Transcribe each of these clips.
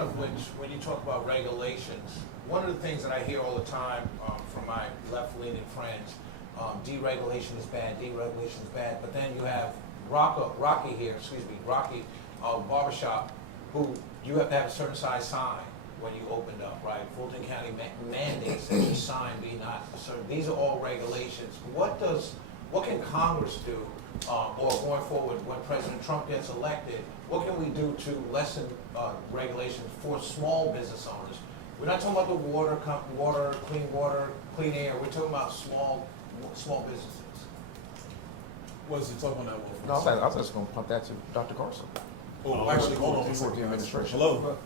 of which, when you talk about regulations, one of the things that I hear all the time from my left-leaning friends, deregulation is bad, deregulation is bad. But then you have Rocky here, Barbershop, who you have to have a certain size sign when you opened up, right? Fulton County mandates that your sign be not certain. These are all regulations. What can Congress do, or going forward when President Trump gets elected, what can we do to lessen regulations for small business owners? We're not talking about the water, clean air. We're talking about small businesses. What is he talking about? No, I was just going to pump that to Dr. Carson. Oh, actually, hold on. Before the administration. Hello.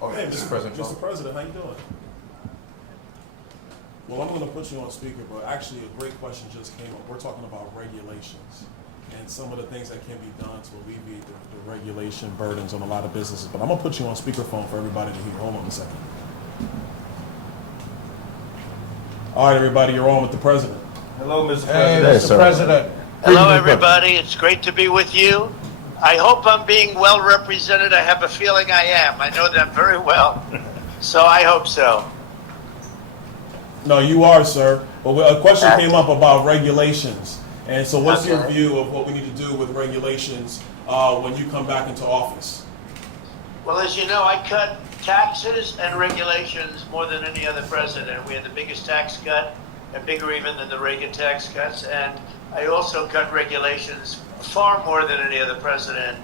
Oh, Hey, Mr. President. Mr. President, how you doing? Well, I'm going to put you on speaker, but actually a great question just came up. We're talking about regulations and some of the things that can be done to alleviate the regulation burdens on a lot of businesses. But I'm going to put you on speakerphone for everybody to hear. Hold on a second. All right, everybody, you're on with the president. Hello, Mr. Hey, President. Mr. President. Hello, everybody. It's great to be with you. I hope I'm being well represented. I have a feeling I am. I know them very well. So I hope so. No, you are, sir. But a question came up about regulations. And so what's your view of what we need to do with regulations when you come back into office? Well, as you know, I cut taxes and regulations more than any other president. We had the biggest tax cut, and bigger even than the Reagan tax cuts. And I also cut regulations far more than any other president.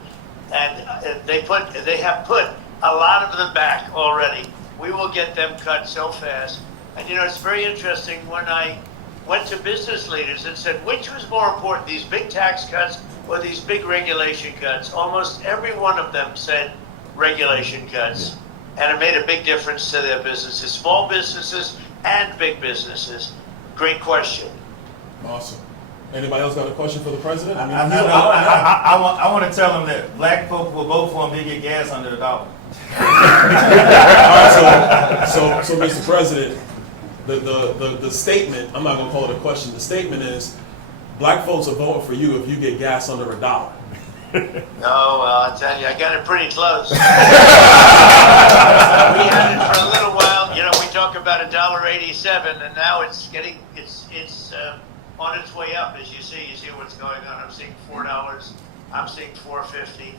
And they have put a lot of them back already. We will get them cut so fast. And you know, it's very interesting when I went to business leaders and said, which was more important, these big tax cuts or these big regulation cuts? Almost every one of them said regulation cuts. And it made a big difference to their businesses, small businesses and big businesses. Great question. Awesome. Anybody else got a question for the president? I want to tell them that black folk will vote for him to get gas under $1. All right, so Mr. President, the statement, I'm not going to call it a question, the statement is, black folks are voting for you if you get gas under $1. Oh, well, I'll tell you, I got it pretty close. We had it for a little while. You know, we talk about $1.87, and now it's on its way up. As you see what's going on. I'm seeing $4. I'm seeing $4.50,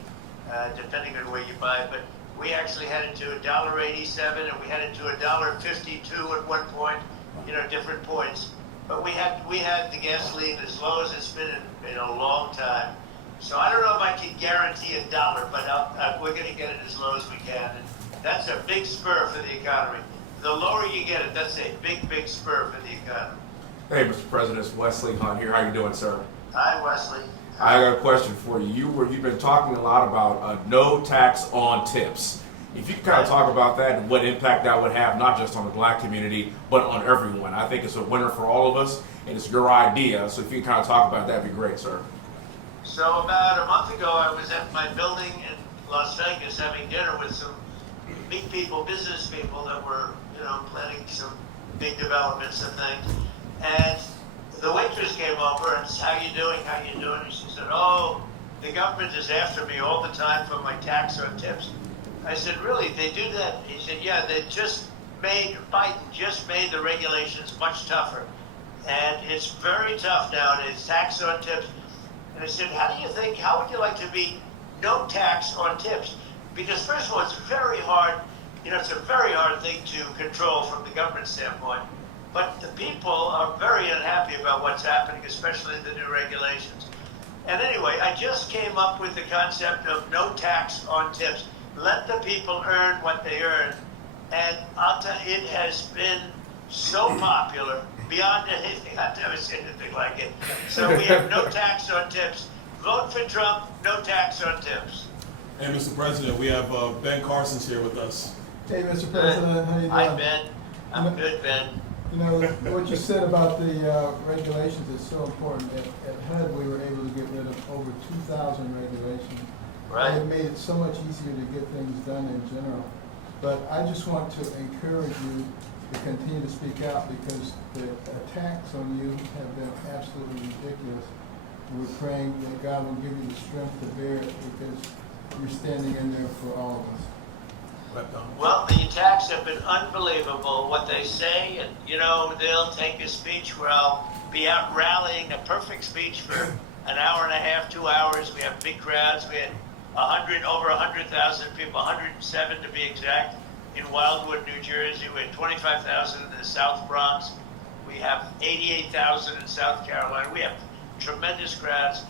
depending on where you buy it. But we actually had it to $1.87, and we had it to $1.52 at one point. You know, different points. But we had the gasoline as low as it's been in a long time. So I don't know if I can guarantee $1, but we're going to get it as low as we can. And that's a big spur for the economy. The lower you get it, that's a big spur for the economy. Hey, Mr. President, it's Wesley Hunt here. How you doing, sir? Hi, Wesley. I got a question for you. You've been talking a lot about no tax on tips. If you could kind of talk about that and what impact that would have, not just on the black community, but on everyone. I think it's a winner for all of us, and it's your idea. So if you could kind of talk about that, that'd be great, sir. So about a month ago, I was at my building in Las Vegas having dinner with some big people, business people that were, you know, planning some big developments and things. And the waitress came over and said, how you doing? And she said, oh, the government is after me all the time for my tax on tips. I said, really, they do that? He said, yeah, Biden just made the regulations much tougher. And it's very tough nowadays, tax on tips. And I said, how would you like to be no tax on tips? Because first of all, it's very hard, you know, it's a very hard thing to control from the government standpoint. But the people are very unhappy about what's happening, especially the new regulations. And anyway, I just came up with the concept of no tax on tips. Let the people earn what they earn. And I'll tell you, it has been so popular, beyond anything. I've never seen anything like it. So we have no tax on tips. Vote for Trump, no tax on tips. And Mr. President, we have Ben Carson's here with us. Hey, Mr. President, how you doing? Hi, Ben. I'm good, Ben. You know, what you said about the regulations is so important. At HUD, we were able to get rid of over 2,000 regulations. Right. It made it so much easier to get things done in general. But I just want to encourage you to continue to speak out because the attacks on you have been absolutely ridiculous. We're praying that God will give you the strength to bear it because you're standing in there for all of us. Well, the attacks have been unbelievable. What they say, and they'll take a speech where I'll be out rallying, a perfect speech for an hour and a half, 2 hours. We have big crowds. We had over 100,000 people, 107 to be exact, in Wildwood, New Jersey. We had 25,000 in the South Bronx. We have 88,000 in South Carolina. We have tremendous crowds,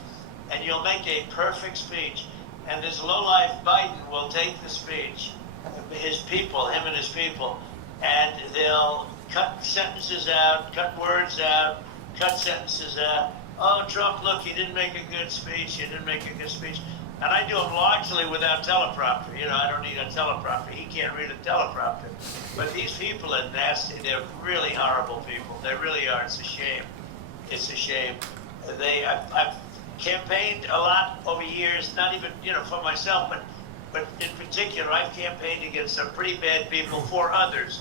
and you'll make a perfect speech. And this lowlife Biden will take the speech, him and his people, and they'll cut sentences out, cut words out, cut sentences out. Oh, Trump, look, he didn't make a good speech. And I do them largely without teleprompter. I don't need a teleprompter. He can't read a teleprompter. But these people are nasty. They're really horrible people. They really are. It's a shame. It's a shame. I've campaigned a lot over years, not even, for myself, but in particular, I've campaigned against some pretty bad people for others.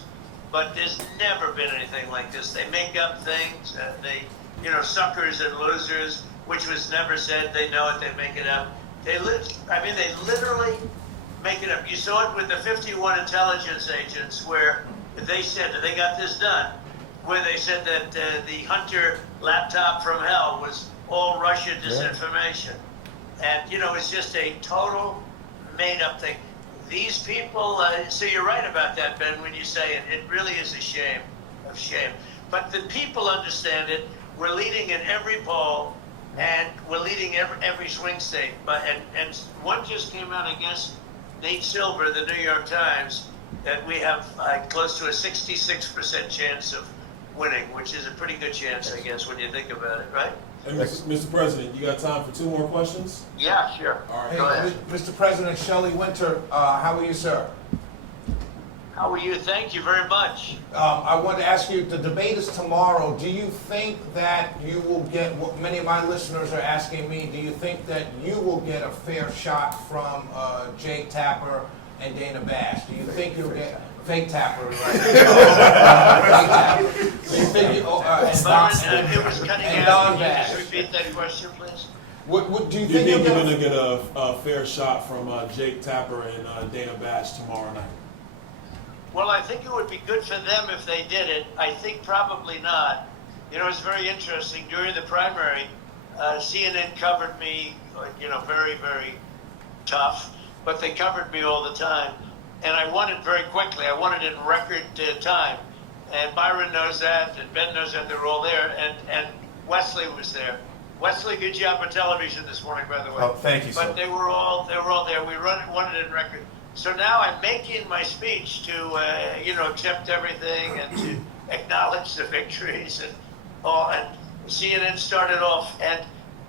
But there's never been anything like this. They make up things. Suckers and losers, which was never said. They know it. They make it up. They literally make it up. You saw it with the 51 intelligence agents where they said that they got this done, where they said that the Hunter laptop from hell was all Russia disinformation. And, it's just a total made-up thing. These people, so you're right about that, Ben, when you say it really is a shame. But the people understand it. We're leading in every poll, and we're leading every swing state. And one just came out, I guess, Nate Silver, the New York Times, that we have close to a 66% chance of winning, which is a pretty good chance, I guess, when you think about it, right? Hey, Mr. President, you got time for 2 more questions? Yeah, sure. All right. Hey, Go ahead. Mr. President, Shelley Winter, how are you, sir? How are you? Thank you very much. I wanted to ask you, the debate is tomorrow. Do you think that you will get, what many of my listeners are asking me, do you think that you will get a fair shot from Jake Tapper and Dana Bash? Do you think you'll get fake Tapper, right? Fake Tapper. Do you think you, It was cutting and out. Don Can you just Bash. repeat that question, please? Do you You think think you're you'll going to get get a fair shot from Jake Tapper and Dana Bash tomorrow night? Well, I think it would be good for them if they did it. I think probably not. It's very interesting. During the primary, CNN covered me, very, very tough, but they covered me all the time. And I won it very quickly. I won it in record time. And Byron knows that, and Ben knows that. They were all there, and Wesley was there. Wesley, good job on television this morning, by the way. Oh, thank you, sir. But they were all there. We won it in record. So now I'm making my speech to, accept everything and to acknowledge the victories and all. And CNN started off, and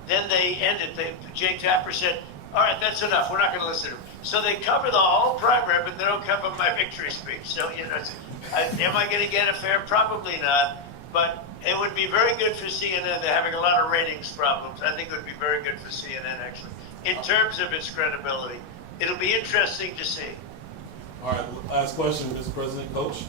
then they ended. Jake Tapper said, "All right, that's enough. We're not going to listen to him." So they cover the whole primary, but they don't cover my victory speech. So am I going to get a fair? Probably not. But it would be very good for CNN. They're having a lot of ratings problems. I think it would be very good for CNN actually, in terms of its credibility. It'll be interesting to see. All right, last question, Mr. President, Coach.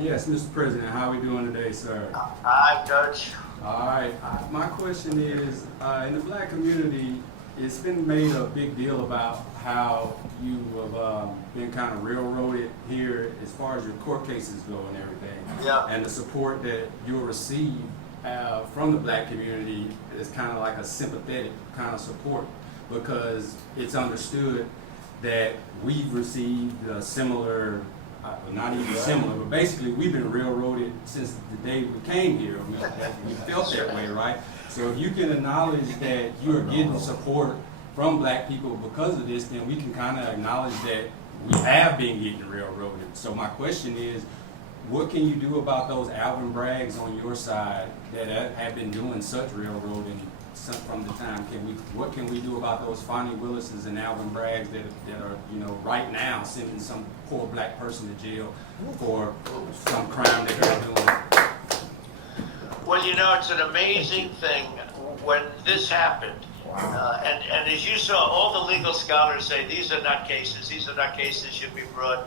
Yes, Mr. President, how are we doing today, sir? Hi, Coach. All right, my question is, in the black community, it's been made a big deal about how you have been kind of railroaded here as far as your court cases go and everything. Yeah. And the support that you'll receive from the black community is kind of like a sympathetic kind of support, because it's understood that we've received a similar, not even similar, but basically we've been railroaded since the day we came here. We felt that way, right? So if you can acknowledge that you are getting support from black people because of this, then we can kind of acknowledge that we have been getting railroaded. So my question is, what can you do about those Alvin Braggs on your side that have been doing such railroading from the time? What can we do about those Fonnie Willises and Alvin Braggs that are right now sending some poor black person to jail for some crime that they're doing? Well, it's an amazing thing when this happened. And as you saw, all the legal scholars say these are not cases. These are not cases should be brought.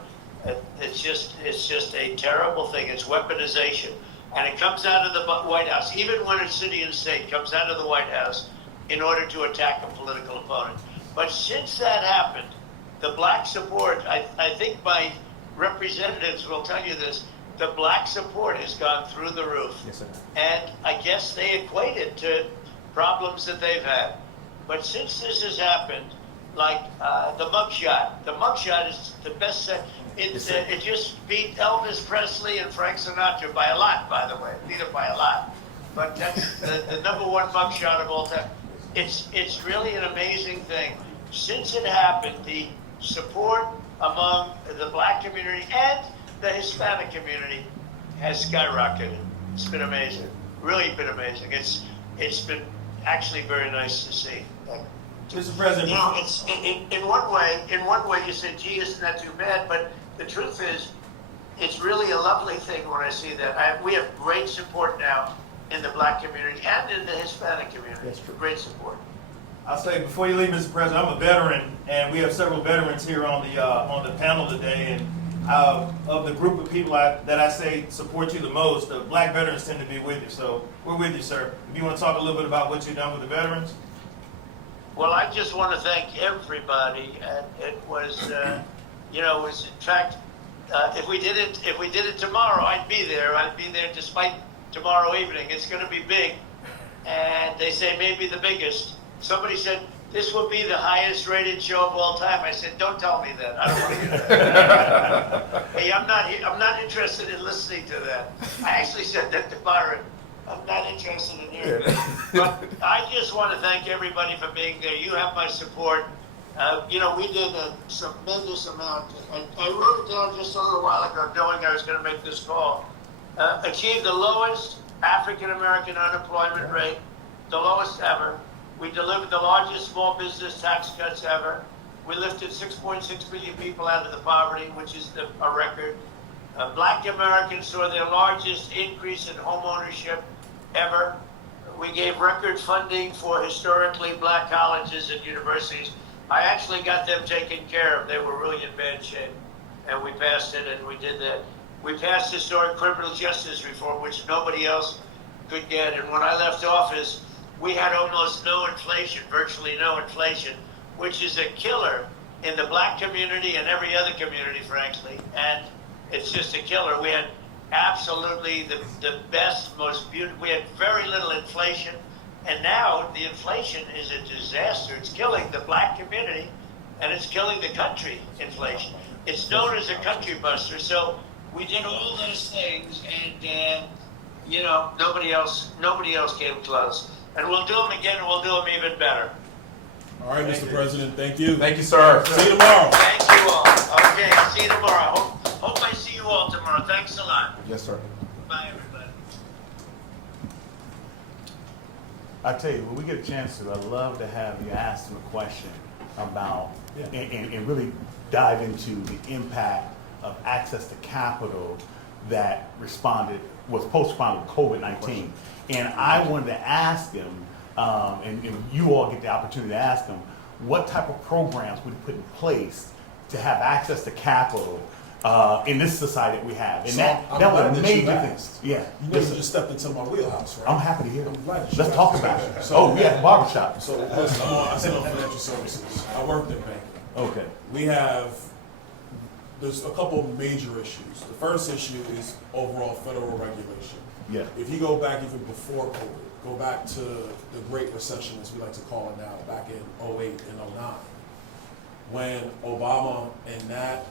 It's just a terrible thing. It's weaponization. And it comes out of the White House, even when it's city and state, comes out of the White House in order to attack a political opponent. But since that happened, the black support, I think by representatives will tell you this, the black support has gone through the roof. Yes, sir. And I guess they equate it to problems that they've had. But since this has happened, like the mugshot is the best. It just beat Elvis Presley and Frank Sinatra by a lot, by the way. Beat it by a lot. But that's the number one mugshot of all time. It's really an amazing thing. Since it happened, the support among the black community and the Hispanic community has skyrocketed. It's been amazing. Really been amazing. It's been actually very nice to see. Mr. President, You know, it's in one way you say, gee, isn't that too bad? But the truth is, it's really a lovely thing when I see that. We have great support now in the black community and in the Hispanic community. That's true. Great support. I'll say before you leave, Mr. President, I'm a veteran, and we have several veterans here on the panel today. And of the group of people that I say support you the most, the black veterans tend to be with you. So we're with you, sir. If you want to talk a little bit about what you've done with the veterans. Well, I just want to thank everybody, and it was, you know, it was in fact, if we did it tomorrow, I'd be there. I'd be there despite tomorrow evening. It's going to be big, and they say maybe the biggest. Somebody said this will be the highest rated show of all time. I said, don't tell me that. I don't want to hear that. Hey, I'm not interested in listening to that. I actually said that to Byron. I'm not interested in hearing it. But I just want to thank everybody for being there. You have my support. You know, we did a tremendous amount. I wrote it down just a little while ago, knowing I was going to make this call. Achieved the lowest African American unemployment rate, the lowest ever. We delivered the largest small business tax cuts ever. We lifted 6.6 million people out of the poverty, which is a record. Black Americans saw their largest increase in home ownership ever. We gave record funding for historically black colleges and universities. I actually got them taken care of. They were really in bad shape. And we passed it, and we did that. We passed historic criminal justice reform, which nobody else could get. And when I left office, we had almost no inflation, virtually no inflation, which is a killer in the black community and every other community, frankly. And it's just a killer. We had absolutely the best, most beautiful, we had very little inflation. And now the inflation is a disaster. It's killing the black community and it's killing the country, inflation. It's known as a country buster. So we did all those things and, you know, nobody else came close. And we'll do them again, and we'll do them even better. All right, Mr. President, thank you. Thank you, sir. See you tomorrow. Thank you all. Okay, see you tomorrow. Hope I see you all tomorrow. Thanks a lot. Yes, sir. Bye, everybody. I tell you, when we get a chance to, I'd love to have you ask them a question about and really dive into the impact of access to capital that was post-responded with COVID-19. And I wanted to ask him, and you all get the opportunity to ask him, what type of programs would put in place to have access to capital in this society that we have? And So that I'm was glad a that major you thing. asked. Yeah. You know, you just stepped into my wheelhouse, right? I'm happy to hear it. I'm glad you Let's asked. talk about it. So- Yeah, Barbershop. So listen, I sit on financial services. I worked in banking. Okay. There's a couple of major issues. The first issue is overall federal regulation. Yeah. If you go back even before COVID, go back to the Great Recession, as we like to call it now, back in 08 and 09, when Obama and that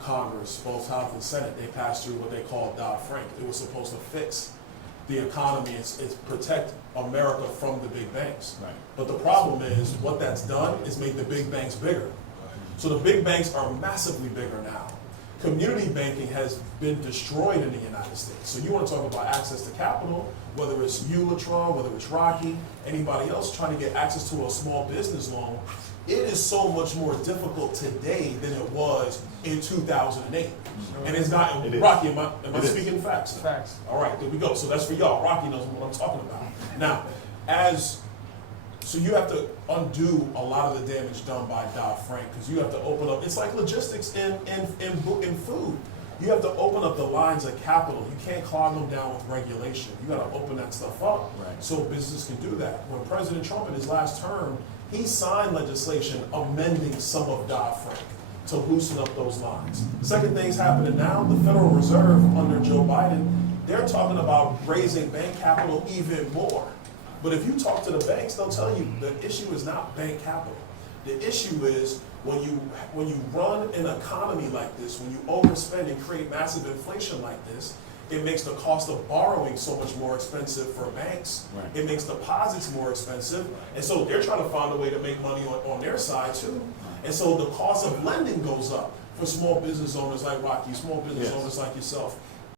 Congress, both House and Senate, they passed through what they called Dodd-Frank. It was supposed to fix the economy and protect America from the big banks. Right. But the problem is, what that's done is made the big banks bigger. So the big banks are massively bigger now. Community banking has been destroyed in the United States. So you want to talk about access to capital, whether it's you, Latron, whether it's Rocky, anybody else trying to get access to a small business loan, it is so much more difficult today than it was in 2008. And it's not, It is. Rocky, am I It is. speaking facts? Facts. All right, there we go. So that's for y'all. Rocky knows what I'm talking about. Now, so you have to undo a lot of the damage done by Dodd-Frank because you have to open up. It's like logistics in food. You have to open up the lines of capital. You can't clog them down with regulation. You got to open that stuff up so business can do that. When President Trump in his last term, he signed legislation amending some of Dodd-Frank. to loosen up those lines. Second thing's happening now, the Federal Reserve under Joe Biden, they're talking about raising bank capital even more. But if you talk to the banks, they'll tell you the issue is not bank capital. The issue is when you run an economy like this, when you overspend and create massive inflation like this, it makes the cost of borrowing so much more expensive for banks. Right. It makes deposits more expensive. And so they're trying to find a way to make money on their side too. And so the cost of lending goes up for small business owners like Rocky, small business Yes. owners like yourself.